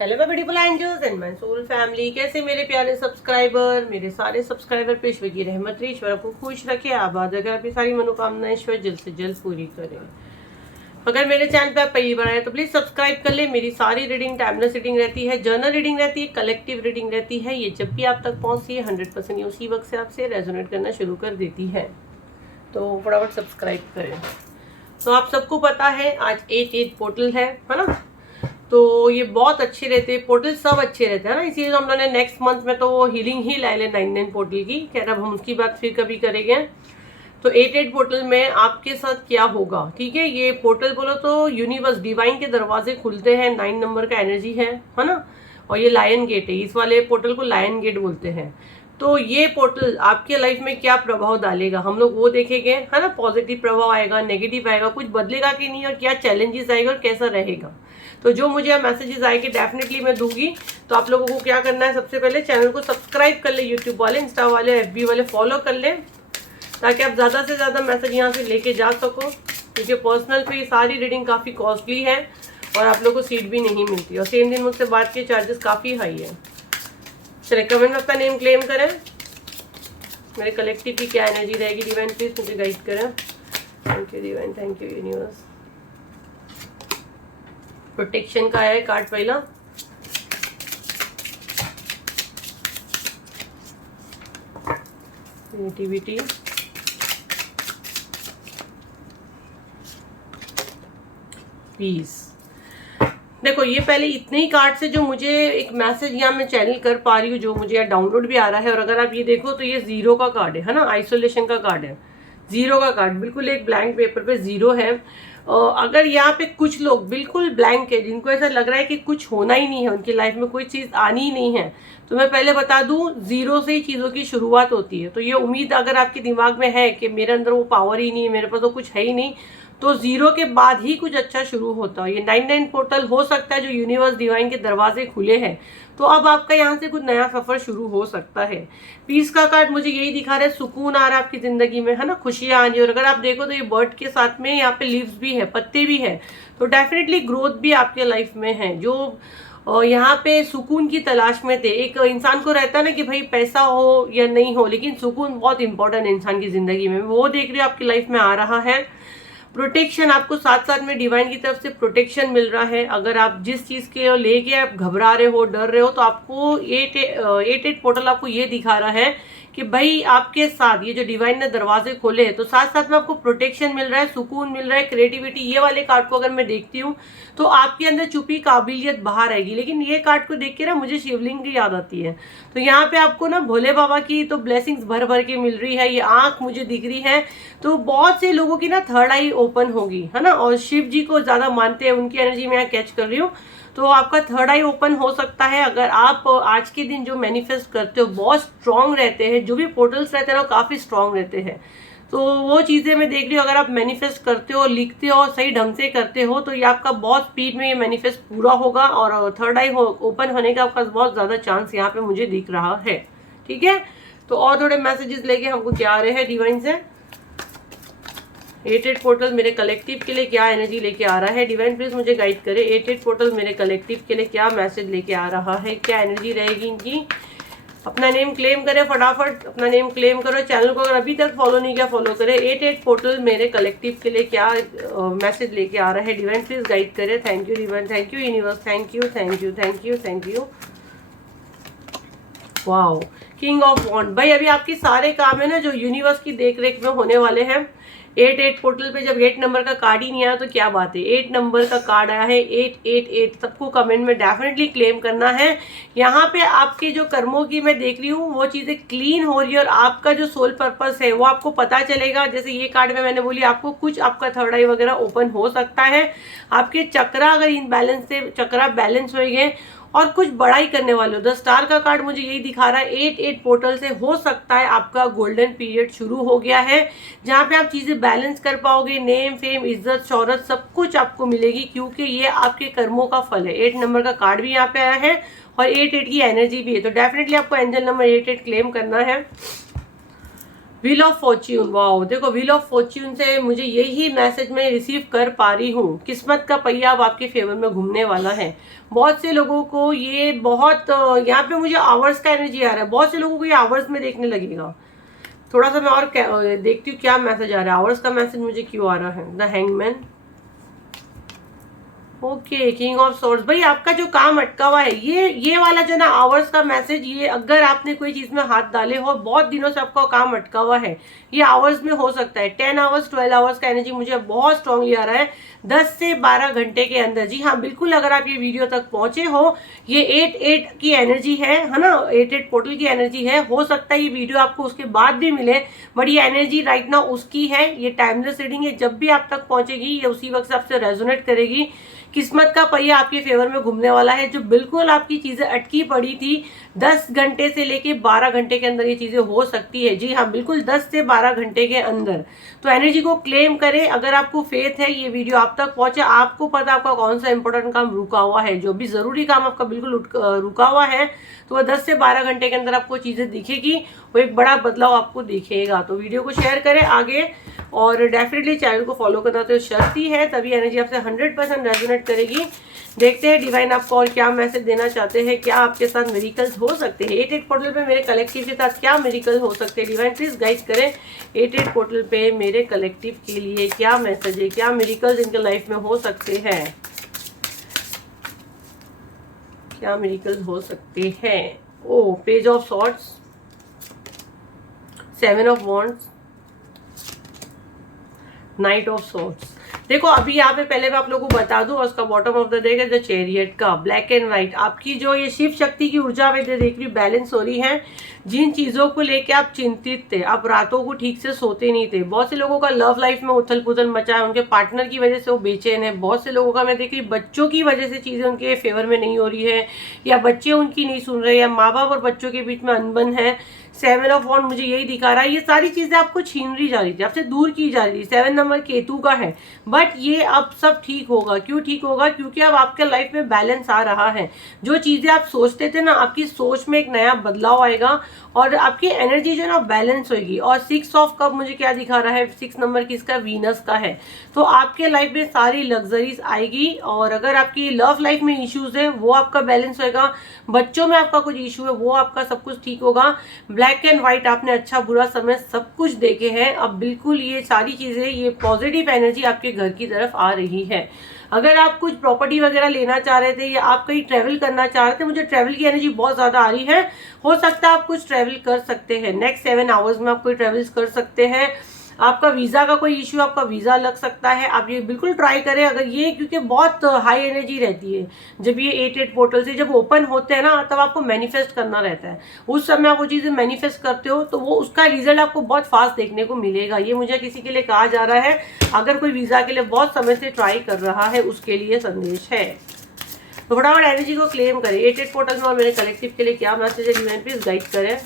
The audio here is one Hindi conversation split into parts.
Hello my beautiful angels and my soul family. कैसे मेरे प्यारे सब्सक्राइबर, मेरे सारे सब्सक्राइबर पे ईश्वर की रहमत रही, ईश्वर आपको खुश रखे, आबाद रखे, आपकी सारी मनोकामनाएं ईश्वर जल्द से जल्द पूरी करे। अगर मेरे चैनल पे आप पहली बार आए तो प्लीज सब्सक्राइब कर ले। मेरी सारी रीडिंग टाइमलेस रीडिंग रहती है, जर्नल रीडिंग रहती है, कलेक्टिव रीडिंग रहती है। ये जब भी आप तक पहुंचती है 100% उसी वक्त से आपसे रेजोनेट करना शुरू कर देती है, तो फटाफट सब्सक्राइब करें। तो आप सबको पता है आज 8/8 पोर्टल है ना, तो ये बहुत अच्छे रहते हैं पोर्टल, सब अच्छे रहते हैं ना। इसीलिए हम लोगों ने नेक्स्ट मंथ में तो वो हीलिंग ही ला ले 9/9 पोर्टल की। खैर अब हम उसकी बात फिर कभी करेंगे। तो 8/8 पोर्टल में आपके साथ क्या होगा, ठीक है। ये पोर्टल बोलो तो यूनिवर्स डिवाइन के दरवाजे खुलते हैं, 9 नंबर का एनर्जी है ना। और ये लायन गेट है, इस वाले पोर्टल को लायन गेट बोलते हैं। तो ये पोर्टल आपके लाइफ में क्या प्रभाव डालेगा हम लोग वो देखेंगे, है ना। पॉजिटिव प्रभाव आएगा, नेगेटिव आएगा, कुछ बदलेगा कि नहीं, और क्या चैलेंजेस आएगा और कैसा रहेगा। तो जो मुझे मैसेजेस आएंगे डेफिनेटली मैं दूंगी। तो आप लोगों को क्या करना है, सबसे पहले चैनल को सब्सक्राइब कर ले, यूट्यूब वाले, इंस्टा वाले, एफबी वाले फॉलो कर ले, ताकि आप ज़्यादा से ज़्यादा मैसेज यहाँ से लेके जा सको। क्योंकि पर्सनल पे ये सारी रीडिंग काफ़ी कॉस्टली है और आप लोगों को सीट भी नहीं मिलती, और सेम दिन मुझसे बात के चार्जेस काफ़ी हाई है। चलिए कमेंट में अपना नेम क्लेम करें। मेरे कलेक्टिव की क्या एनर्जी रहेगी, डिवाइन प्लीज मुझे गाइड करें। Thank you divine, thank you universe. Protection का है कार्ड पहला, क्रिएटिविटी, पीस। देखो ये पहले इतने ही कार्ड से जो मुझे एक मैसेज यहाँ मैं चैनल कर पा रही हूँ, जो मुझे यहाँ डाउनलोड भी आ रहा है। और अगर आप ये देखो तो ये 0 का कार्ड है ना, आइसोलेशन का कार्ड है, 0 का कार्ड, बिल्कुल एक ब्लैंक पेपर पे 0 है। अगर यहाँ पे कुछ लोग बिल्कुल ब्लैंक है, जिनको ऐसा लग रहा है कि कुछ होना ही नहीं है, उनकी लाइफ में कोई चीज़ आनी ही नहीं है, तो मैं पहले बता दूं 0 से ही चीज़ों की शुरुआत होती है। तो ये उम्मीद अगर आपके दिमाग में है कि मेरे अंदर वो पावर ही नहीं है, मेरे पास तो कुछ है ही नहीं, तो 0 के बाद ही कुछ अच्छा शुरू होता है। ये 9/9 पोर्टल हो सकता है जो यूनिवर्स डिवाइन के दरवाजे खुले हैं, तो अब आपका यहाँ से कुछ नया सफर शुरू हो सकता है। पीस का कार्ड मुझे यही दिखा रहा है, सुकून आ रहा है आपकी जिंदगी में, है ना, खुशियां आ रही है। और अगर आप देखो तो ये बर्ड के साथ में यहाँ पे लीव्स भी है, पत्ते भी है, तो डेफिनेटली ग्रोथ भी आपके लाइफ में है। जो यहाँ पे सुकून की तलाश में थे, एक इंसान को रहता है ना कि भाई पैसा हो या नहीं हो, लेकिन सुकून बहुत इंपॉर्टेंट है इंसान की जिंदगी में, वो देख रही हो आपकी लाइफ में आ रहा है। प्रोटेक्शन आपको साथ साथ में डिवाइन की तरफ से प्रोटेक्शन मिल रहा है। अगर आप जिस चीज़ के लेके आप घबरा रहे हो, डर रहे हो, तो आपको 8/8 पोर्टल आपको ये दिखा रहा है कि भाई आपके साथ ये जो डिवाइन ने दरवाजे खोले हैं, तो साथ साथ में आपको प्रोटेक्शन मिल रहा है, सुकून मिल रहा है, क्रिएटिविटी। ये वाले कार्ड को अगर मैं देखती हूँ तो आपके अंदर छुपी काबिलियत बाहर आएगी। लेकिन ये कार्ड को देख के ना मुझे शिवलिंग की याद आती है। तो यहाँ पे आपको ना भोले बाबा की तो ब्लेसिंग्स भर भर के मिल रही है। ये आंख मुझे दिख रही है, तो बहुत से लोगों की ना थर्ड आई ओपन होगी, है ना। और शिव जी को ज्यादा मानते हैं, उनकी एनर्जी में यहाँ कैच कर रही हूँ। तो आपका थर्ड आई ओपन हो सकता है अगर आप आज के दिन जो मैनिफेस्ट करते हो बहुत स्ट्रांग रहते हैं। जो भी पोर्टल्स रहते हैं ना काफी स्ट्रांग रहते हैं, तो वो चीजें मैं देख रही हूँ। अगर आप मैनिफेस्ट करते हो, लिखते हो, सही ढंग से करते हो, तो ये आपका बहुत स्पीड में ये मैनिफेस्ट पूरा होगा। और थर्ड आई ओपन होने का आपका बहुत ज्यादा चांस यहाँ पे मुझे दिख रहा है, ठीक है। तो और थोड़े मैसेजेस लेके हमको क्या आ रहे हैं डिवाइन से। 8/8 पोर्टल मेरे कलेक्टिव के लिए क्या एनर्जी लेके आ रहा है, डिवाइन प्लीज मुझे गाइड करे। 8/8 पोर्टल मेरे कलेक्टिव के लिए क्या मैसेज लेके आ रहा है, क्या एनर्जी रहेगी इनकी। अपना नेम क्लेम करें, फटाफट अपना नेम क्लेम करो। चैनल को अगर अभी तक फॉलो नहीं किया फॉलो करें। 8/8 पोर्टल मेरे कलेक्टिव के लिए क्या मैसेज लेके आ रहा है, डिवाइन प्लीज गाइड करें। Thank you divine, thank you universe, thank you thank you thank you thank you. Wow, king of wand. भाई अभी आपके सारे काम है ना जो यूनिवर्स की देख रेख में होने वाले हैं। 8/8 पोर्टल पे जब 8 नंबर का कार्ड ही नहीं आया तो क्या बात है। 8 नंबर का कार्ड आया है, 888। सबको कमेंट में डेफिनेटली क्लेम करना है। यहाँ पे आपके जो कर्मों की मैं देख रही हूँ वो चीजें क्लीन हो रही है, और आपका जो सोल पर्पस है वो आपको पता चलेगा। जैसे ये कार्ड में मैंने बोली आपको कुछ आपका थर्ड आई वगैरह ओपन हो सकता है। आपके चक्रा अगर इनबैलेंस से चक्रा बैलेंस हो गए और कुछ बड़ाई करने वाले हो। द स्टार का कार्ड मुझे यही दिखा रहा है। 8/8 पोर्टल से हो सकता है आपका गोल्डन पीरियड शुरू हो गया है, जहां पे आप चीजें बैलेंस कर पाओगे। नेम, फेम, इज्जत, शौहरत सब कुछ आपको मिलेगी, क्योंकि ये आपके कर्मों का फल है। 8 नंबर का कार्ड भी यहाँ पे आया है और 8/8 की एनर्जी भी है। तो डेफिनेटली आपको एंजल नंबर 8/8 क्लेम करना है। व्हील ऑफ फॉर्च्यून, वाओ, देखो व्हील ऑफ फॉर्च्यून से मुझे यही मैसेज मैं रिसीव कर पा रही हूँ। किस्मत का पहिया अब आपके फेवर में घूमने वाला है। बहुत से लोगों को ये बहुत यहाँ पे मुझे आवर्स का एनर्जी आ रहा है, बहुत से लोगों को ये आवर्स में देखने लगेगा। थोड़ा सा मैं और देखती हूँ क्या मैसेज आ रहा है। आवर्स का मैसेज मुझे क्यों आ रहा है? The hangman, okay, king of swords. भाई आपका जो काम अटका हुआ है, ये वाला जो ना आवर्स का मैसेज, ये अगर आपने कोई चीज में हाथ डाले हो, बहुत दिनों से आपका काम अटका हुआ है, ये आवर्स में हो सकता है। 10 आवर्स 12 आवर्स का एनर्जी मुझे बहुत स्ट्रांगली आ रहा है, 10 से 12 घंटे के अंदर। जी हाँ, बिल्कुल, अगर आप ये वीडियो तक पहुंचे हो, ये 8-8 की एनर्जी है ना, 8-8 पोर्टल की एनर्जी है। हो सकता है ये वीडियो आपको उसके बाद भी मिले, बट ये एनर्जी राइट नाउ उसकी है। ये टाइमलेस रीडिंग है, जब भी आप तक पहुंचेगी ये उसी वक्त से आपसे रेजोनेट करेगी। किस्मत का पहिया आपके फेवर में घूमने वाला है। जो बिल्कुल आपकी चीजें अटकी पड़ी थी, 10 घंटे से लेके 12 घंटे के अंदर ये चीजें हो सकती है। जी हाँ, बिल्कुल 10 से 12 घंटे के अंदर। तो एनर्जी को क्लेम करें। अगर आपको फेथ है, ये वीडियो आप तक पहुंचे, आपको पता आपका कौन सा इंपॉर्टेंट काम रुका हुआ है। जो भी जरूरी काम आपका बिल्कुल रुका हुआ है, तो वह 10 से 12 घंटे के अंदर आपको चीजें दिखेगी, वो एक बड़ा बदलाव आपको दिखेगा। तो वीडियो को शेयर करें आगे, और डेफिनेटली चैनल को फॉलो करना तो शर्त ही है, तभी एनर्जी आपसे 100% रेजोनेट करेगी। देखते हैं डिवाइन आपको और क्या मैसेज देना चाहते हैं, क्या आपके साथ मिरेकल्स हो सकते हैं। 8-8 पोर्टल पे मेरे कलेक्टिव के साथ क्या मिरेकल हो सकते हैं। डिवाइन प्लीज गाइड करें, 8-8 पोर्टल पे मेरे कलेक्टिव के लिए क्या मैसेज है, क्या मिरेकल्स इनके लाइफ में हो सकते हैं, क्या मिरेकल्स हो सकते हैं। Oh, page of swords, 7 of wands, knight of swords. देखो अभी यहाँ पे पहले मैं आप लोगों को बता दूं, और उसका बॉटम ऑफ द डेक है द चैरियट का, ब्लैक एंड व्हाइट। आपकी जो ये शिव शक्ति की ऊर्जा में देख रही बैलेंस हो रही है। जिन चीजों को लेके आप चिंतित थे, आप रातों को ठीक से सोते नहीं थे। बहुत से लोगों का लव लाइफ में उथल पुथल मचा है, उनके पार्टनर की वजह से वो बेचैन है। बहुत से लोगों का मैं देख रही बच्चों की वजह से चीजें उनके फेवर में नहीं हो रही है, या बच्चे उनकी नहीं सुन रहे, या माँ बाप और बच्चों के बीच में अनबन है। 7 ऑफ वॉन्ड मुझे यही दिखा रहा है। ये सारी चीजें आपको छीन ली जा रही थी, आपसे दूर की जा रही थी। 7 नंबर केतु का है, बट ये अब सब ठीक होगा। क्यों ठीक होगा? क्योंकि अब आपके लाइफ में बैलेंस आ रहा है। जो चीजें आप सोचते थे ना, आपकी सोच में एक नया बदलाव आएगा, और आपकी एनर्जी जो है ना बैलेंस होगी। और 6 ऑफ कप मुझे क्या दिखा रहा है, 6 नंबर किसका? वीनस का है। तो आपके लाइफ में सारी लग्जरीज आएगी, और अगर आपकी लव लाइफ में इश्यूज है वो आपका बैलेंस होएगा, बच्चों में आपका कुछ इशू है वो आपका सब कुछ ठीक होगा। ब्लैक एंड व्हाइट आपने अच्छा बुरा समय सब कुछ देखे हैं, अब बिल्कुल ये सारी चीजें, ये पॉजिटिव एनर्जी आपके घर की तरफ आ रही है। अगर आप कुछ प्रॉपर्टी वगैरह लेना चाह रहे थे, या आप कहीं ट्रेवल करना चाह रहे थे, मुझे ट्रेवल की एनर्जी बहुत ज्यादा आ रही है। हो सकता है आप कुछ ट्रेवल कर सकते हैं, नेक्स्ट 7 आवर्स में आप कोई ट्रेवल्स कर सकते हैं। आपका वीजा का कोई इश्यू, आपका वीजा लग सकता है, आप ये बिल्कुल ट्राई करें। अगर ये, क्योंकि बहुत हाई एनर्जी रहती है जब ये 8-8 पोर्टल से जब ओपन होते हैं ना, तब आपको मैनिफेस्ट करना रहता है। उस समय आप वो चीजें मैनिफेस्ट करते हो, तो वो उसका रिजल्ट आपको बहुत फास्ट देखने को मिलेगा। ये मुझे किसी के लिए कहा जा रहा है, अगर कोई वीजा के लिए बहुत समय से ट्राई कर रहा है, उसके लिए संदेश है। तो फटाफट एनर्जी को क्लेम करें। 8-8 पोर्टल में और मेरे कलेक्टिव के लिए क्या मैसेज है, डिवाइन प्लीज गाइड करें।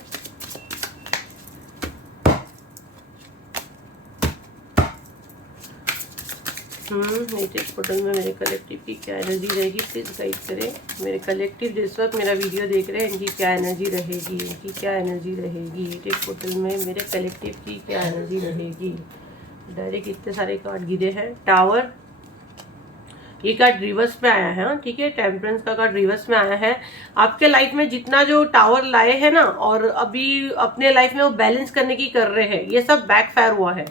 नेटेड पोर्टल में मेरे कलेक्टिव की क्या एनर्जी रहेगी, प्लीज गाइड करें। मेरे कलेक्टिव जिस वक्त मेरा वीडियो देख रहे हैं, इनकी क्या एनर्जी रहेगी, इनकी क्या एनर्जी रहेगी। नेटेड पोर्टल में मेरे कलेक्टिव की क्या एनर्जी रहेगी। डायरेक्ट इतने सारे कार्ड गिरे हैं। टावर, ये कार्ड रिवर्स में आया है, ठीक है, टेम्परेंस का कार्ड रिवर्स में आया है। आपके लाइफ में जितना जो टावर लाए हैं ना, और अभी अपने लाइफ में वो बैलेंस करने की कर रहे हैं, ये सब बैकफायर हुआ है।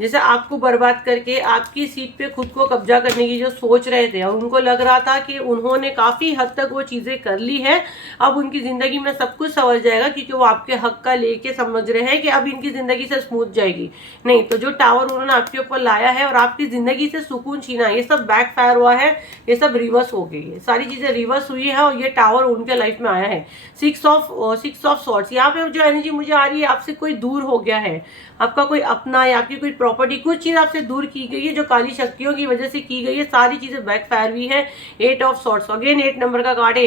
जैसे आपको बर्बाद करके आपकी सीट पे खुद को कब्जा करने की जो सोच रहे थे, और उनको लग रहा था कि उन्होंने काफी हद तक वो चीजें कर ली है, अब उनकी जिंदगी में सब कुछ संवर जाएगा, क्योंकि वो आपके हक का लेके समझ रहे हैं कि अब इनकी जिंदगी से स्मूथ जाएगी। नहीं, तो जो टावर उन्होंने आपके ऊपर लाया है और आपकी जिंदगी से सुकून छीना, ये सब बैकफायर हुआ है, ये सब रिवर्स हो गई है, सारी चीजें रिवर्स हुई है, और ये टावर उनके लाइफ में आया है। 6 ऑफ सॉर्ड्स, यहाँ पे जो एनर्जी मुझे आ रही है, आपसे कोई दूर हो गया है, आपका कोई अपना या आपकी कोई प्रॉपर्टी, कुछ चीज आपसे दूर की गई है जो काली शक्तियों की वजह से की गई है, सारी चीजें बैकफायर हुई है। 8 ऑफ सॉर्ड्स, अगेन 8 नंबर का कार्ड है,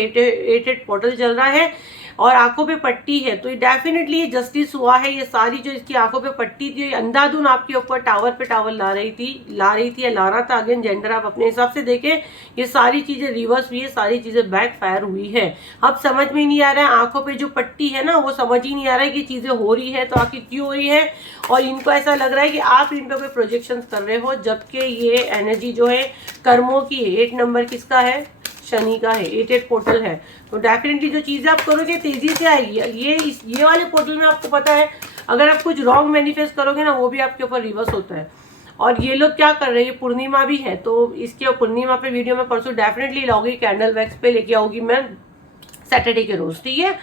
8-8 पोर्टल चल रहा है। और आंखों पे पट्टी है, तो ये डेफिनेटली ये जस्टिस हुआ है। ये सारी जो इसकी आंखों पे पट्टी थी, अंधाधुन आपके ऊपर टावर पे टावर ला रही थी या ला रहा था, अगेन जेंडर आप अपने हिसाब से देखें। ये सारी चीजें रिवर्स हुई है, सारी चीजें बैक फायर हुई है। अब समझ में नहीं आ रहा है, आंखों पे जो पट्टी है ना, वो समझ ही नहीं आ रहा है कि चीजें हो रही है तो आखिर क्यों हो रही है। और इनको ऐसा लग रहा है कि आप इन पे कोई प्रोजेक्शन कर रहे हो, जबकि ये एनर्जी जो है कर्मों की है। 8 नंबर किसका है? शनि का है। 8 पोर्टल है, तो डेफिनेटली जो चीजें आप करोगे तेजी से आएगी। ये वाले पोर्टल में आपको पता है, अगर आप कुछ रॉन्ग मैनिफेस्ट करोगे ना, वो भी आपके ऊपर रिवर्स होता है। और ये लोग क्या कर रहे हैं, पूर्णिमा भी है, तो इसके पूर्णिमा पे वीडियो में परसों डेफिनेटली लाऊंगी, कैंडल वैक्स पे लेके आऊंगी मैं सैटरडे के रोज, ठीक है।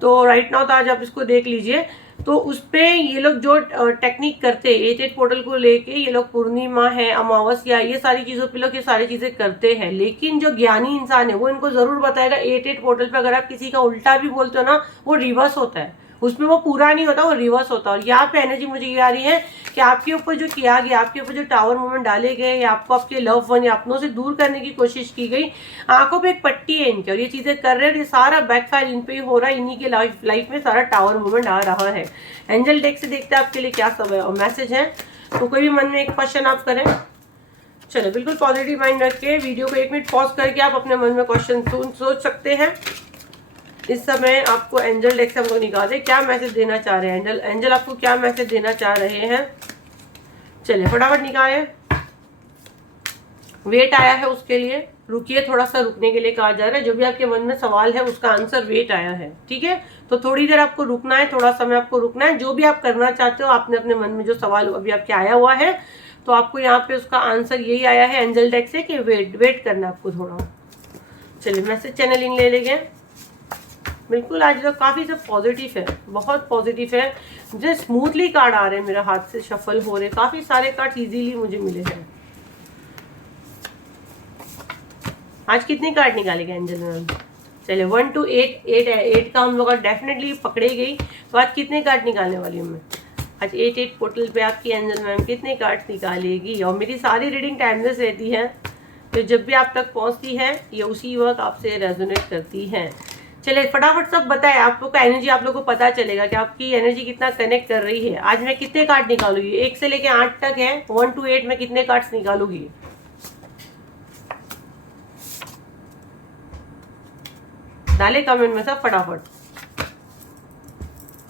तो राइट नाउ तो आज आप इसको देख लीजिए। तो उस पे ये लोग जो टेक्निक करते हैं 8 पोर्टल को लेके, ये लोग पूर्णिमा है, अमावस्या, ये सारी चीजों पे लोग ये सारी चीजें करते हैं। लेकिन जो ज्ञानी इंसान है वो इनको जरूर बताएगा 8 पोर्टल पे अगर आप किसी का उल्टा भी बोलते हो ना, वो रिवर्स होता है, उसमें वो पूरा नहीं होता, वो रिवर्स होता है। और यहाँ पे एनर्जी मुझे ये आ रही है कि आपके ऊपर जो किया गया, आपके ऊपर जो टावर मूवमेंट डाले गए, या आपको आपके लव वन या अपनों से दूर करने की कोशिश की गई, आंखों पे एक पट्टी है इनकी, और ये चीजें कर रहे हैं, ये सारा बैकफायर इन पे ही हो रहा है। इन्हीं के लाइफ में सारा टावर मूवमेंट आ रहा है। एंजल डेक से देखते हैं आपके लिए क्या सब है और मैसेज है। तो कोई भी मन में एक क्वेश्चन आप करें। चलो, बिल्कुल पॉजिटिव माइंड रख के वीडियो को 1 मिनट पॉज करके आप अपने मन में क्वेश्चन सोच सकते हैं। इस समय आपको एंजल डेक से हम लोग निकाले, क्या मैसेज देना चाह रहे हैं एंजल आपको क्या मैसेज देना चाह रहे हैं। चलिए फटाफट निकाले। वेट आया है, उसके लिए रुकिए, थोड़ा सा रुकने के लिए कहा जा रहा है। जो भी आपके मन में सवाल है उसका आंसर वेट आया है, ठीक है। तो थोड़ी देर आपको रुकना है, थोड़ा समय आपको रुकना है। जो भी आप करना चाहते हो, आपने अपने मन में जो सवाल अभी आपके आया हुआ है, तो आपको यहाँ पे उसका आंसर यही आया है एंजल डेक से कि वेट करना आपको थोड़ा। चलिए मैसेज चैनलिंग ले लेंगे। बिल्कुल आज तो काफी सब पॉजिटिव है, बहुत पॉजिटिव है। जो स्मूथली कार्ड आ रहे हैं मेरे हाथ से, शफल हो रहे, काफी सारे कार्ड इजीली मुझे मिले हैं। आज कितने कार्ड निकालेंगे एंजल मैम? चलिए 1 to 8, 8 का हम लोग डेफिनेटली पकड़े गई। तो आज कितने कार्ड निकालने वाली हूँ मैं? आज 8 पोर्टल पे आपकी एंजल मैम कितने कार्ड निकालेगी? और मेरी सारी रीडिंग टाइमलेस रहती है, तो जब भी आप तक पहुँचती है ये उसी वक्त आपसे रेजोनेट करती है। चलिए फटाफट सब बताएं, आप लोग का एनर्जी आप लोग को पता चलेगा कि आपकी एनर्जी कितना कनेक्ट कर रही है। आज मैं कितने कार्ड निकालूंगी? 1 से लेके 8 तक है, 1 to 8 में कितने कार्ड्स निकालूंगी? डाले कमेंट में सब फटाफट।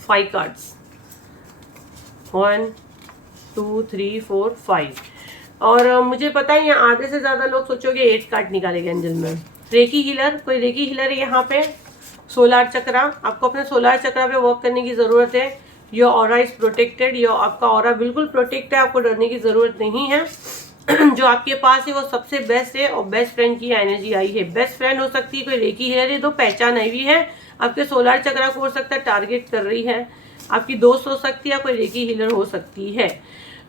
5 कार्ड्स, 1 2 3 4 5। और मुझे पता है यहाँ आधे से ज्यादा लोग सोचोगे 8 कार्ड निकालेंगे एंजल में। रेकी हीलर, कोई रेकी हीलर है यहाँ पे? सोलार चक्रा, आपको अपने सोलार चक्रा पे वर्क करने की जरूरत है। Your aura is protected, your आपका ऑरा बिल्कुल प्रोटेक्ट है, आपको डरने की जरूरत नहीं है। जो आपके पास है वो सबसे बेस्ट है, और बेस्ट फ्रेंड की एनर्जी आई है। बेस्ट फ्रेंड हो सकती है, कोई रेकी हीलर है, तो पहचान आई हुई है। आपके सोलार चक्रा को हो सकता है टारगेट कर रही है, आपकी दोस्त हो सकती है, कोई रेकी हीलर हो सकती है।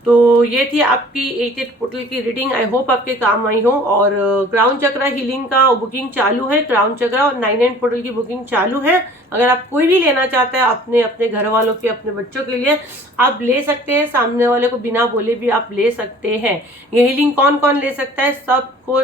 तो ये थी आपकी 8 पोर्टल की रीडिंग। आई होप आपके काम आई हो। और क्राउन चक्रा हीलिंग का बुकिंग चालू है, क्राउन चक्रा और 9 पोर्टल की बुकिंग चालू है। अगर आप कोई भी लेना चाहते हैं अपने घर वालों के, अपने बच्चों के लिए, आप ले सकते हैं। सामने वाले को बिना बोले भी आप ले सकते हैं। ये हीलिंग कौन कौन ले सकता है?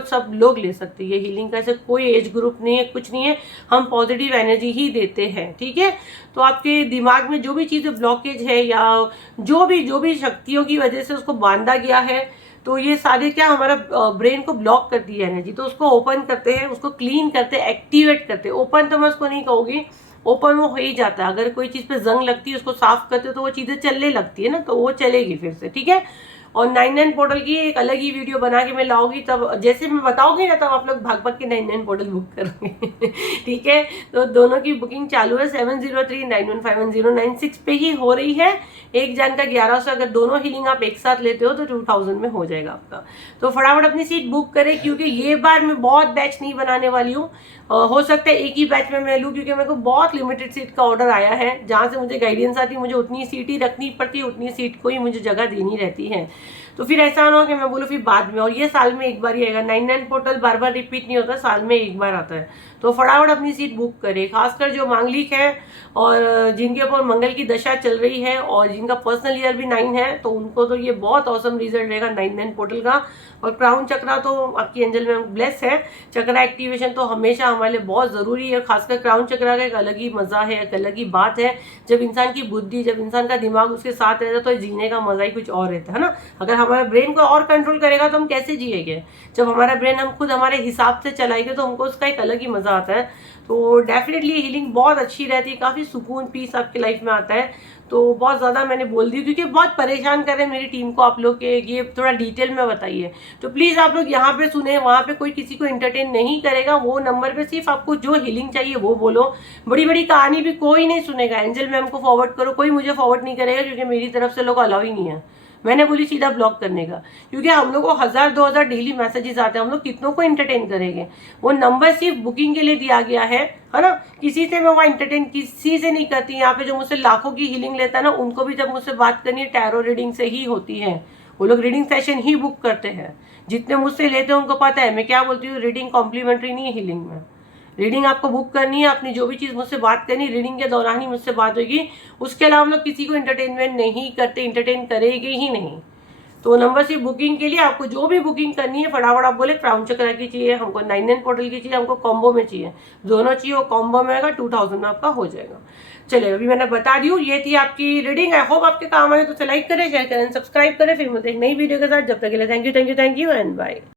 सब लोग ले सकते हैं। ये हीलिंग का ऐसे कोई एज ग्रुप नहीं है, कुछ नहीं है। हम पॉजिटिव एनर्जी ही देते हैं, ठीक है। तो आपके दिमाग में जो भी चीजें ब्लॉकेज है, या जो भी शक्तियों की वजह से उसको बांधा गया है, तो ये सारे क्या हमारा ब्रेन को ब्लॉक करती है एनर्जी। तो उसको ओपन करते हैं, उसको क्लीन करते हैं, एक्टिवेट करते हैं। ओपन तो मैं उसको नहीं कहूँगी, ओपन वो हो ही जाता है। अगर कोई चीज़ पे जंग लगती है, उसको साफ करते हो तो वो चीज़ें चलने लगती है ना, तो वो चलेगी फिर से, ठीक है। और 9 पोर्टल की एक अलग ही वीडियो बना के मैं लाऊंगी, तब जैसे मैं बताऊंगी ना, तब आप लोग भाग भाग के 9 पोर्टल बुक करोगे। ठीक है, तो दोनों की बुकिंग चालू है। 7039151096 पे ही हो रही है। एक जन का 1100, अगर दोनों हीलिंग आप एक साथ लेते हो तो 2000 में हो जाएगा आपका। तो फटाफट अपनी सीट बुक करें, क्योंकि ये बार मैं बहुत बैच नहीं बनाने वाली हूँ। हो सकता है एक ही बैच में मैं लूँ, क्योंकि मेरे को बहुत लिमिटेड सीट का ऑर्डर आया है। जहाँ से मुझे गाइडेंस आती है, मुझे उतनी सीट ही रखनी पड़ती है, उतनी सीट को ही मुझे जगह देनी रहती है। तो फिर ऐसा ना हो कि मैं बोलूँ फिर बाद में, और ये साल में एक बार ही आएगा। 99 पोर्टल बार बार रिपीट नहीं होता, साल में एक बार आता है। तो फटाफट अपनी सीट बुक करें, खासकर जो मांगलिक है और जिनके ऊपर मंगल की दशा चल रही है और जिनका पर्सनल ईयर भी 9 है, तो उनको तो ये बहुत औसम रिजल्ट रहेगा 99 पोर्टल का। और क्राउन चक्रा तो आपकी एंजल में ब्लेस है, चक्रा एक्टिवेशन तो हमेशा हमारे लिए बहुत ज़रूरी है। खासकर क्राउन चक्रा का एक अलग ही मज़ा है, एक अलग ही बात है। जब इंसान की बुद्धि, जब इंसान का दिमाग उसके साथ रहता है तो जीने का मज़ा ही कुछ और रहता है ना। अगर हमारा ब्रेन को और कंट्रोल करेगा तो हम कैसे जिएंगे। जब हमारा ब्रेन हम खुद हमारे हिसाब से चलाएंगे तो हमको उसका एक अलग ही मज़ा आता है। तो डेफिनेटली हीलिंग बहुत अच्छी रहती है, काफ़ी सुकून पीस आपकी लाइफ में आता है। तो बहुत ज़्यादा मैंने बोल दी क्योंकि बहुत परेशान कर रहे हैं मेरी टीम को आप लोग के, ये थोड़ा डिटेल में बताइए। तो प्लीज़ आप लोग यहाँ पे सुने, वहाँ पे कोई किसी को इंटरटेन नहीं करेगा। वो नंबर पे सिर्फ आपको जो हीलिंग चाहिए वो बोलो। बड़ी बड़ी कहानी भी कोई नहीं सुनेगा। एंजल मैम को फॉरवर्ड करो, कोई मुझे फॉरवर्ड नहीं करेगा क्योंकि मेरी तरफ से लोग अलाउ ही नहीं है। मैंने बोली सीधा ब्लॉक करने का, क्योंकि हम लोग को 1000-2000 डेली मैसेजेस आते हैं, हम लोग कितनों को एंटरटेन करेंगे। वो नंबर सिर्फ बुकिंग के लिए दिया गया है ना। किसी से मैं वहाँ एंटरटेन किसी से नहीं करती। यहाँ पे जो मुझसे लाखों की हीलिंग लेता है ना, उनको भी जब मुझसे बात करनी है टैरो रीडिंग से ही होती है। वो लोग रीडिंग सेशन ही बुक करते हैं। जितने मुझसे लेते हैं उनको पता है मैं क्या बोलती हूँ, रीडिंग कॉम्प्लीमेंट्री नहीं है हीलिंग में। रीडिंग आपको बुक करनी है, अपनी जो भी चीज़ मुझसे बात करनी रीडिंग के दौरान ही मुझसे बात होगी। उसके अलावा हम लोग किसी को एंटरटेनमेंट नहीं करते, एंटरटेन करेंगे ही नहीं। तो नंबर सिर्फ बुकिंग के लिए, आपको जो भी बुकिंग करनी है फटाफट आप बोले क्राउन चक्रा की चाहिए, हमको 99 पोर्टल की चाहिए, हमको कॉम्बो में चाहिए, दोनों चाहिए। वो कॉम्बो में आएगा 2000 में आपका हो जाएगा। चलिए अभी मैंने बता दी हूँ, ये थी आपकी रीडिंग। आई होप आपके काम आए, तो लाइक करें, शेयर करें, सब्सक्राइब करें। फिर मिलते हैं एक नई वीडियो के साथ। जब तक के लिए थैंक यू एंड बाय।